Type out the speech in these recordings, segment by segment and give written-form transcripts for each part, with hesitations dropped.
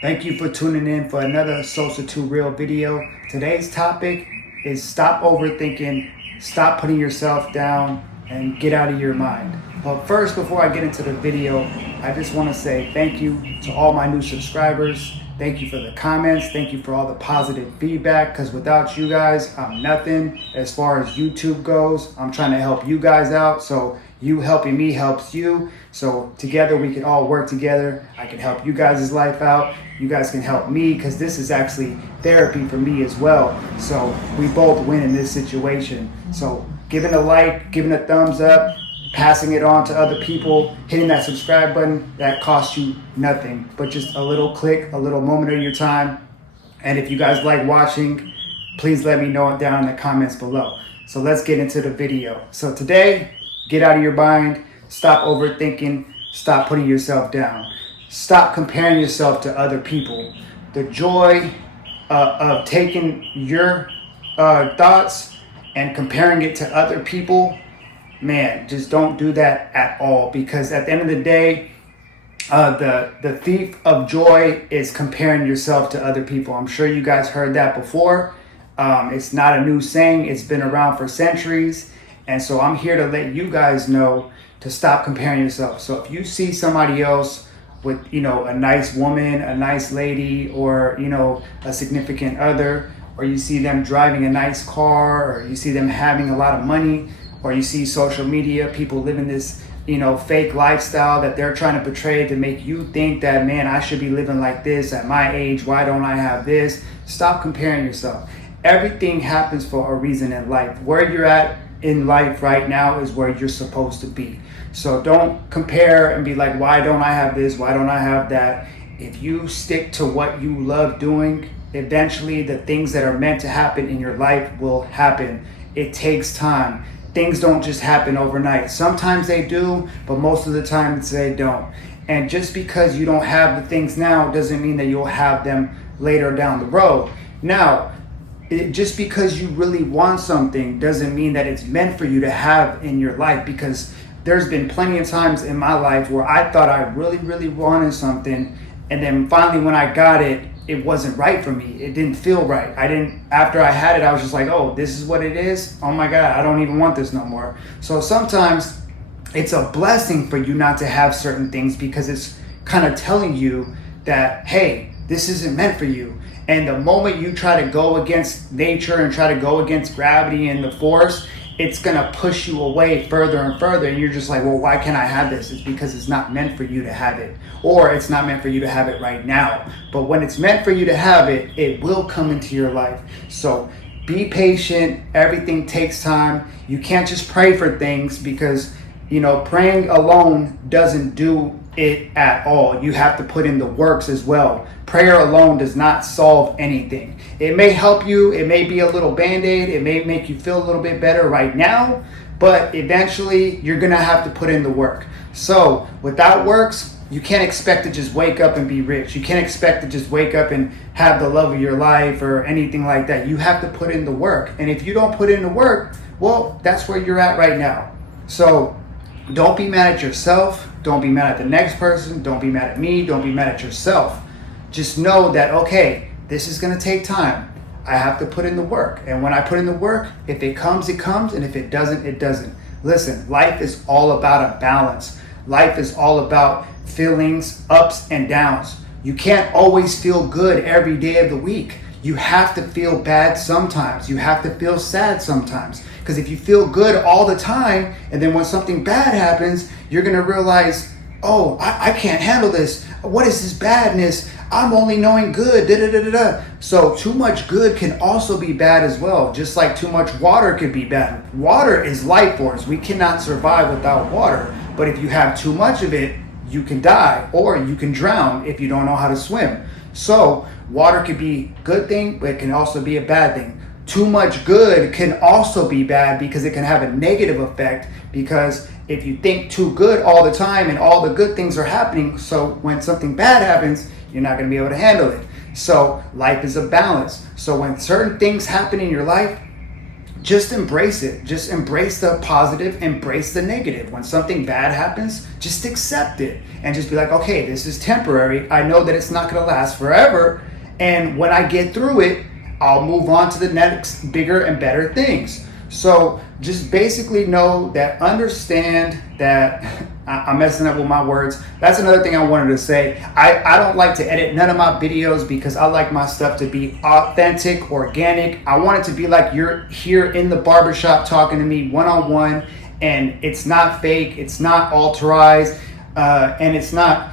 Thank you for tuning in for another Sosa 2 Real video. Today's topic is stop overthinking, stop putting yourself down, and get out of your mind. But first, before I get into the video, I just want to say thank you to all my new subscribers. Thank you for the comments. Thank you for all the positive feedback, because without you guys, I'm nothing. As far as YouTube goes, I'm trying to help you guys out. So you helping me helps you. So together we can all work together. I can help you guys' life out. You guys can help me, because this is actually therapy for me as well. So we both win in this situation. So giving a like, giving a thumbs up, passing it on to other people, hitting that subscribe button, that costs you nothing but just a little click, a little moment of your time. And if you guys like watching, please let me know it down in the comments below. So let's get into the video. So today, get out of your mind, stop overthinking, stop putting yourself down, stop comparing yourself to other people. The joy of taking your thoughts and comparing it to other people, man, just don't do that at all, because at the end of the day, the thief of joy is comparing yourself to other people. I'm sure you guys heard that before. It's not a new saying. It's been around for centuries. And so I'm here to let you guys know to stop comparing yourself. So if you see somebody else with, a nice woman, a nice lady, or, a significant other, or you see them driving a nice car, or you see them having a lot of money, or you see social media, people living this, fake lifestyle that they're trying to portray to make you think that, man, I should be living like this at my age. Why don't I have this? Stop comparing yourself. Everything happens for a reason in life. Where you're at in life right now is where you're supposed to be. So don't compare and be like, why don't I have this? Why don't I have that? If you stick to what you love doing, eventually the things that are meant to happen in your life will happen. It takes time. Things don't just happen overnight. Sometimes they do, but most of the time they don't. And just because you don't have the things now doesn't mean that you'll have them later down the road. Now, just because you really want something doesn't mean that it's meant for you to have in your life, because there's been plenty of times in my life where I thought I really, really wanted something, and then finally when I got it, it wasn't right for me. It didn't feel right. After I had it, I was just like, oh, this is what it is? Oh my God, I don't even want this no more. So sometimes it's a blessing for you not to have certain things, because it's kind of telling you that, hey, this isn't meant for you. And the moment you try to go against nature and try to go against gravity and the force, it's going to push you away further and further. And you're just like, well, why can't I have this? It's because it's not meant for you to have it. Or it's not meant for you to have it right now. But when it's meant for you to have it, it will come into your life. So be patient. Everything takes time. You can't just pray for things, because, praying alone doesn't do it at all. You have to put in the works as well. Prayer alone does not solve anything. It may help you. It may be a little band-aid. It may make you feel a little bit better right now, but eventually you're going to have to put in the work. So without works, you can't expect to just wake up and be rich. You can't expect to just wake up and have the love of your life or anything like that. You have to put in the work. And if you don't put in the work, well, that's where you're at right now. So don't be mad at yourself. Don't be mad at the next person. Don't be mad at me. Don't be mad at yourself. Just know that, okay, this is going to take time. I have to put in the work. And when I put in the work, if it comes, it comes. And if it doesn't, it doesn't. Listen, life is all about a balance. Life is all about feelings, ups and downs. You can't always feel good every day of the week. You have to feel bad sometimes. You have to feel sad sometimes. Because if you feel good all the time, and then when something bad happens, you're going to realize, oh, I can't handle this. What is this badness? I'm only knowing good. Da, da, da, da, da. So too much good can also be bad as well. Just like too much water could be bad. Water is life force. We cannot survive without water. But if you have too much of it, you can die, or you can drown if you don't know how to swim. So water could be a good thing, but it can also be a bad thing. Too much good can also be bad, because it can have a negative effect, because if you think too good all the time and all the good things are happening, so when something bad happens, you're not going to be able to handle it. So life is a balance. So when certain things happen in your life, just embrace it. Just embrace the positive, embrace the negative. When something bad happens, just accept it and just be like, okay, this is temporary. I know that it's not going to last forever. And when I get through it, I'll move on to the next bigger and better things. So just basically know that, understand that I'm messing up with my words. That's another thing I wanted to say. I don't like to edit none of my videos because I like my stuff to be authentic, organic. I want it to be like you're here in the barbershop talking to me one-on-one, and it's not fake, it's not alterized, and it's not,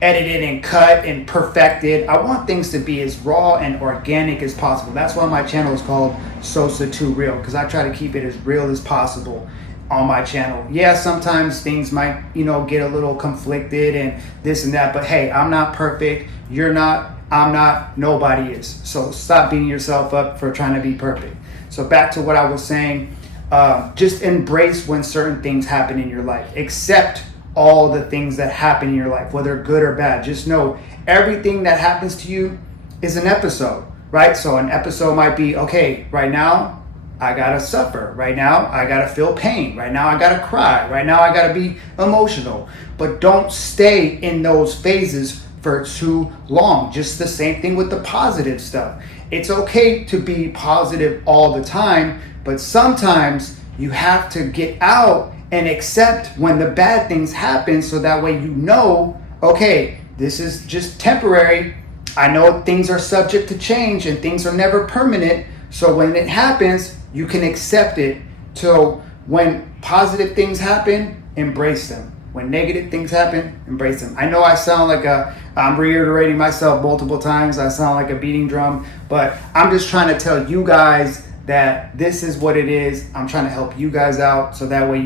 edited and cut and perfected. I want things to be as raw and organic as possible. That's why my channel is called Sosa 2 Real, because I try to keep it as real as possible on my channel. Yeah, sometimes things might, get a little conflicted and this and that, but hey, I'm not perfect. You're not, I'm not, nobody is. So stop beating yourself up for trying to be perfect. So back to what I was saying, just embrace when certain things happen in your life. Accept all the things that happen in your life, whether good or bad. Just know everything that happens to you is an episode, right? So an episode might be, okay, right now I gotta suffer. Right now I gotta feel pain. Right now I gotta cry. Right now I gotta be emotional. But don't stay in those phases for too long. Just the same thing with the positive stuff. It's okay to be positive all the time, but sometimes you have to get out and accept when the bad things happen, so that way okay, this is just temporary. I know things are subject to change and things are never permanent. So when it happens, you can accept it. So when positive things happen, embrace them. When negative things happen, embrace them. I know I sound like I'm reiterating myself multiple times. I sound like a beating drum, but I'm just trying to tell you guys that this is what it is. I'm trying to help you guys out, so that way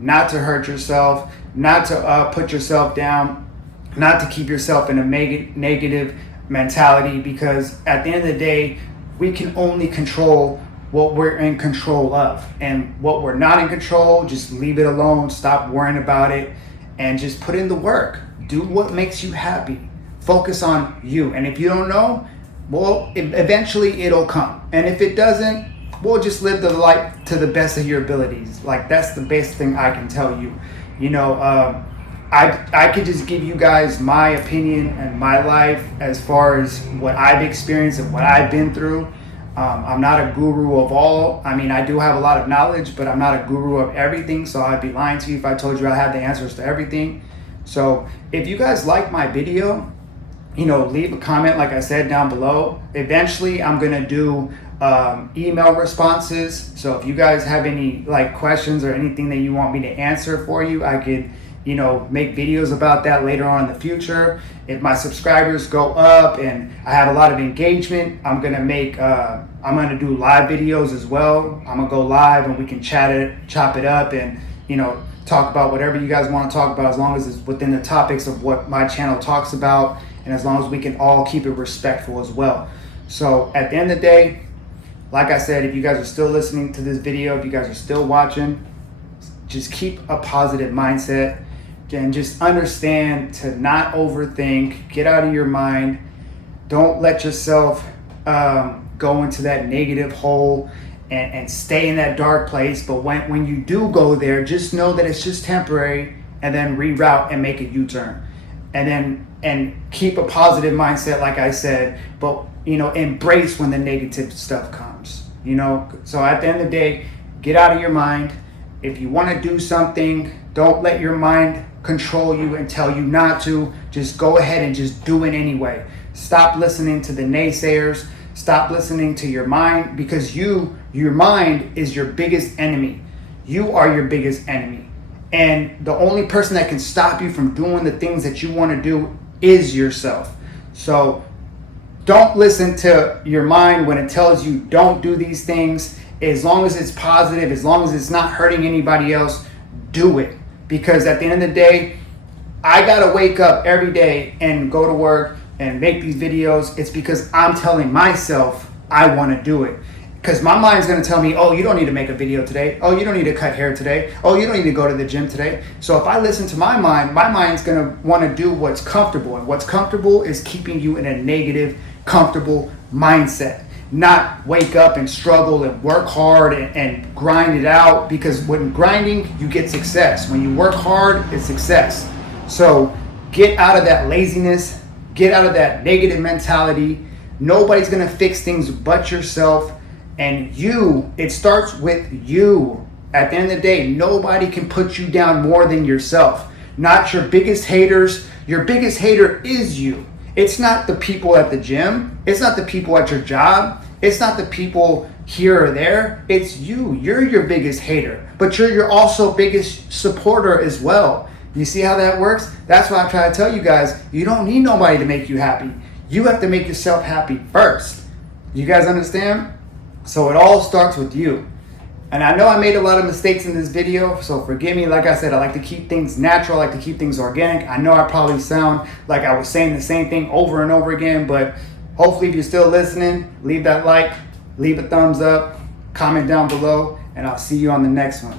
not to hurt yourself, not to put yourself down, not to keep yourself in a negative mentality, because at the end of the day, we can only control what we're in control of, and what we're not in control, just leave it alone. Stop worrying about it and just put in the work. Do what makes you happy. Focus on you. And if you don't know, well, eventually it'll come. And if it doesn't, well, just live the life to the best of your abilities. Like, that's the best thing I can tell you. I could just give you guys my opinion and my life as far as what I've experienced and what I've been through. I'm not a guru of all. I mean, I do have a lot of knowledge, but I'm not a guru of everything. So I'd be lying to you if I told you I had the answers to everything. So if you guys like my video, leave a comment, like I said, down below. Eventually, I'm going to do email responses. So if you guys have any questions or anything that you want me to answer for you, I could, make videos about that later on in the future. If my subscribers go up and I have a lot of engagement, I'm going to do live videos as well. I'm going to go live and we can chop it up and, talk about whatever you guys want to talk about, as long as it's within the topics of what my channel talks about, and as long as we can all keep it respectful as well. So at the end of the day, like I said, if you guys are still listening to this video, if you guys are still watching, just keep a positive mindset and just understand to not overthink. Get out of your mind. Don't let yourself go into that negative hole and stay in that dark place. But when you do go there, just know that it's just temporary, and then reroute and make a U-turn. And keep a positive mindset, like I said, but embrace when the negative stuff comes. So at the end of the day, get out of your mind. If you want to do something, don't let your mind control you and tell you not to. Just go ahead and just do it anyway. Stop listening to the naysayers. Stop listening to your mind, because your mind is your biggest enemy. You are your biggest enemy. And the only person that can stop you from doing the things that you want to do is yourself. So don't listen to your mind when it tells you don't do these things. As long as it's positive, as long as it's not hurting anybody else, do it. Because at the end of the day, I got to wake up every day and go to work and make these videos. It's because I'm telling myself I want to do it. Because my mind's going to tell me, oh, you don't need to make a video today. Oh, you don't need to cut hair today. Oh, you don't need to go to the gym today. So if I listen to my mind's going to want to do what's comfortable. And what's comfortable is keeping you in a negative, comfortable mindset. not wake up and struggle and work hard and grind it out, because when grinding, you get success. When you work hard, it's success. So get out of that laziness, get out of that negative mentality. Nobody's gonna fix things but yourself. And it starts with you. At the end of the day, nobody can put you down more than yourself. Not your biggest haters. Your biggest hater is you. It's not the people at the gym. It's not the people at your job. It's not the people here or there. It's you. You're your biggest hater, but you're your also biggest supporter as well. You see how that works? That's why I try to tell you guys, you don't need nobody to make you happy. You have to make yourself happy first. You guys understand? So it all starts with you. And I know I made a lot of mistakes in this video, so forgive me. Like I said, I like to keep things natural. I like to keep things organic. I know I probably sound like I was saying the same thing over and over again, but hopefully if you're still listening, leave that like, leave a thumbs up, comment down below, and I'll see you on the next one.